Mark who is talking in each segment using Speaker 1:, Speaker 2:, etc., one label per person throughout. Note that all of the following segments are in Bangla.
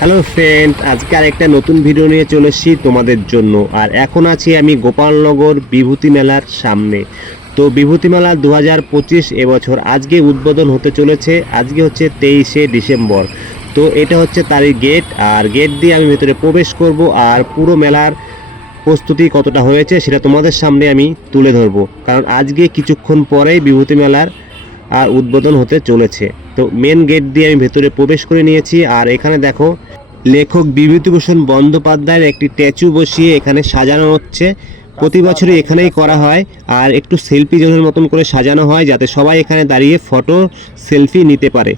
Speaker 1: হ্যালো ফ্রেন্ড, আজকে আরেকটা নতুন ভিডিও নিয়ে চলে এসেছি তোমাদের জন্য। আর এখন আছি আমি গোপালনগর বিভূতি মেলার সামনে। তো বিভূতি মেলা দু হাজার পঁচিশ এবছর আজকে উদ্বোধন হতে চলেছে। আজকে হচ্ছে তেইশে ডিসেম্বর। তো এটা হচ্ছে তারই গেট, আর গেট দিয়ে আমি ভেতরে প্রবেশ করব, আর পুরো মেলার প্রস্তুতি কতটা হয়েছে সেটা তোমাদের সামনে আমি তুলে ধরবো। কারণ আজকে কিছুক্ষণ পরেই বিভূতি মেলার আর উদ্বোধন হতে চলেছে। তো মেন গেট দিয়ে আমি ভেতরে প্রবেশ করে নিয়েছি। আর এখানে দেখো, লেখক বিভূতিভূষণ বন্দ্যোপাধ্যায়ের একটি স্ট্যাচু বসিয়ে এখানে সাজানো হচ্ছে। প্রতি বছরই এখানেই করা হয়। আর একটু সেলফি জোনের মতন করে সাজানো হয়, যাতে সবাই এখানে দাঁড়িয়ে ফটো সেলফি নিতে পারে।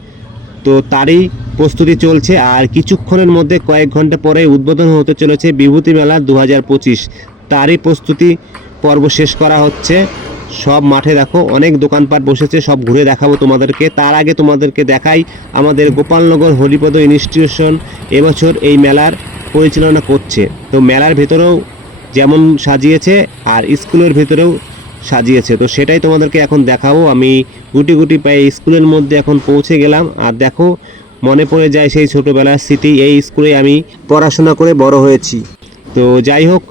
Speaker 1: তো তারই প্রস্তুতি চলছে। আর কিছুক্ষণের মধ্যে কয়েক ঘণ্টা পরে উদ্বোধন হতে চলেছে বিভূতি মেলা দু হাজার পঁচিশ। তারই প্রস্তুতি পর্ব শেষ করা হচ্ছে। সব মাঠে দেখো, অনেক দোকানপাট বসেছে, সব ঘুরে দেখাবো তোমাদেরকে। তার আগে তোমাদেরকে দেখাই আমাদের গোপালনগর হরিপদ ইনস্টিটিউশন এবছর এই মেলার পরিচালনা করছে। তো মেলার ভেতরেও যেমন সাজিয়েছে আর স্কুলের ভেতরেও সাজিয়েছে। তো সেটাই তোমাদেরকে এখন দেখাবো। আমি গুটি গুটি পায়ে স্কুলের মধ্যে এখন পৌঁছে গেলাম। আর দেখো, মনে পড়ে যায় সেই ছোটোবেলার স্মৃতি। এই স্কুলে আমি পড়াশোনা করে বড় হয়েছি। তো যাই হোক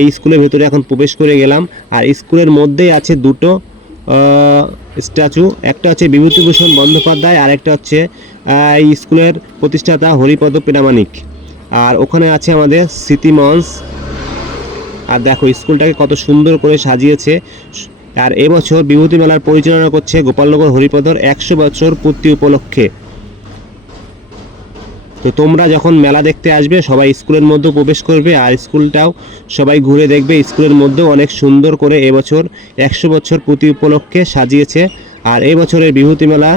Speaker 1: এই স্কুলের ভেতরে এখন প্রবেশ করে গেলাম। আর স্কুলের মধ্যেই আছে দুটো স্ট্যাচু। একটা হচ্ছে বিভূতিভূষণ বন্দ্যোপাধ্যায়, আর একটা হচ্ছে এই স্কুলের প্রতিষ্ঠাতা হরিপদ পেরামানিক আর ওখানে আছে আমাদের স্মৃতি মঞ্চ। আর দেখো, স্কুলটাকে কত সুন্দর করে সাজিয়েছে। আর এবছর বিভূতি মেলার পরিচালনা করছে গোপালনগর হরিপদর একশো বছর পূর্তি উপলক্ষে। তো তোমরা যখন মেলা দেখতে আসবে, সবাই স্কুলের মধ্যে প্রবেশ করবে আর স্কুলটাও সবাই ঘুরে দেখবে। স্কুলের মধ্যেও অনেক সুন্দর করে এবছর একশো বছর প্রতি উপলক্ষে সাজিয়েছে। আর এই বছরের বিভূতি মেলা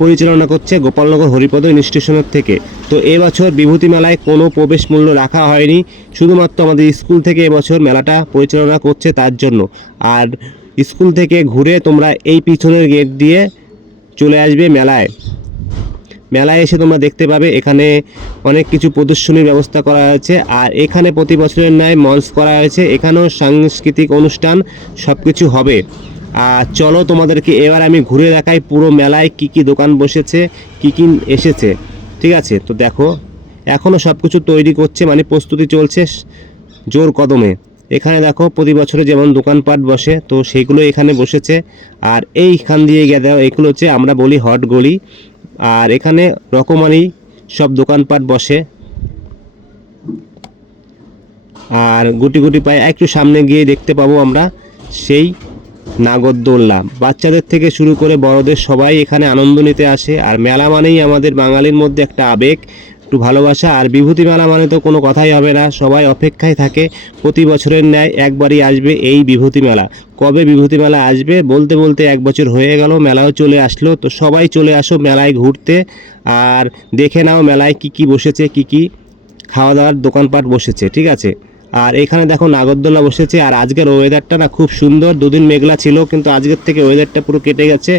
Speaker 1: পরিচালনা করছে গোপালনগর হরিপদ ইনস্টিটিউশনের থেকে। তো এবছর বিভূতি মেলায় কোনো প্রবেশ মূল্য রাখা হয়নি। শুধুমাত্র আমাদের স্কুল থেকে এবছর মেলাটা পরিচালনা করছে তার জন্য। আর স্কুল থেকে ঘুরে তোমরা এই পিছনের গেট দিয়ে চলে আসবে মেলায়। মেলায় এসে তোমরা দেখতে পাবে, এখানে অনেক কিছু প্রদর্শনীর ব্যবস্থা করা হয়েছে। আর এখানে প্রতি বছরের ন্যায় মঞ্চ করা হয়েছে। এখানেও সাংস্কৃতিক অনুষ্ঠান সব কিছু হবে। আর চলো তোমাদেরকে এবার আমি ঘুরে দেখাই পুরো মেলায় কি কি দোকান বসেছে, কি কি এসেছে। ঠিক আছে? তো দেখো এখনও সব কিছু তৈরি করছে মানে প্রস্তুতি চলছে জোর কদমে। এখানে দেখো, প্রতি বছরে যেমন দোকানপাট বসে, তো সেগুলো এখানে বসেছে। আর এইখান দিয়ে গিয়ে দেখো, এগুলো হচ্ছে আমরা বলি হট গলি আর এখানে রকমারি সব দোকানপাট বসে। আর গুটি গুটি পায়ে একটু সামনে গিয়ে দেখতে পাবো আমরা সেই নাগরদোল্লা বাচ্চাদের থেকে শুরু করে বড়দের সবাই এখানে আনন্দ নিতে আসে। আর মেলা মানেই আমাদের বাঙালির মধ্যে একটা আবেগ একটু ভালোবাসা আর বিভূতি মেলা মানে তো কোনো কথাই হবে না। সবাই অপেক্ষায় থাকে, প্রতি বছরের ন্যায় একবারই আসবে এই বিভূতি মেলা। কবে বিভূতি মেলা আসবে? বলতে বলতে এক বছর হয়ে গেল, মেলাও চলে আসলো। তো সবাই চলে আসো মেলায় ঘুরতে আর দেখে নাও মেলায় কি কি বসেছে, কি কি খাওয়া দাওয়ার দোকানপাট বসেছে, ঠিক আছে? আর এখানে দেখো নাগরদোলা বসেছে। আর আজকের ওয়েদারটা না খুব সুন্দর। দুদিন মেঘলা ছিল, কিন্তু আজকের থেকে ওয়েদারটা পুরো কেটে গেছে।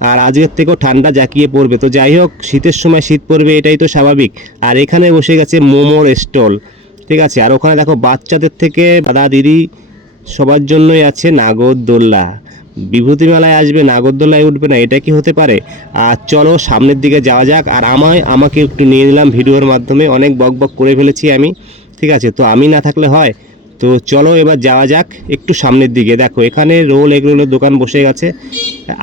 Speaker 1: আর আজকের থেকেও ঠান্ডা জাকিয়ে পড়বে। তো যাই হোক, শীতের সময় শীত পড়বে, এটাই তো স্বাভাবিক। আর এখানে বসে গেছে মোমোর স্টল। ঠিক আছে? আর ওখানে দেখো, বাচ্চাদের থেকে দাদা, দিদি সবার জন্যই আছে নাগরদোল্লা। বিভূতি মেলায় আসবে নাগরদোলায় উঠবে না, এটা কি হতে পারে? আর চলো, সামনের দিকে যাওয়া যাক। আর আমায়, আমাকে একটু নিয়ে নিলাম ভিডিওর মাধ্যমে। অনেক বক বক করে ফেলেছি আমি। ঠিক আছে? তো আমি না থাকলে হয় তো চলো এবার যাওয়া যাক একটু সামনের দিকে। দেখো, এখানে রোল এগ রোলের দোকান বসে গেছে।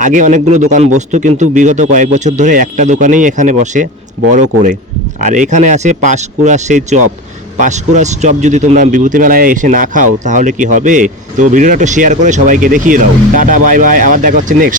Speaker 1: আগে অনেকগুলো দোকান বসতো, কিন্তু বিগত কয়েক বছর ধরে একটা দোকানেই এখানে বসে বড় করে। আর এখানে আছে পাঁশকুড়ার সেই চপ। পাঁশকুড়ার চপ যদি তোমরা বিভূতি মেলায় এসে না খাও, তাহলে কি হবে? তো ভিডিওটা একটু শেয়ার করে সবাইকে দেখিয়ে দাও। টাটা বাই বাই আবার দেখা হচ্ছে নেক্সট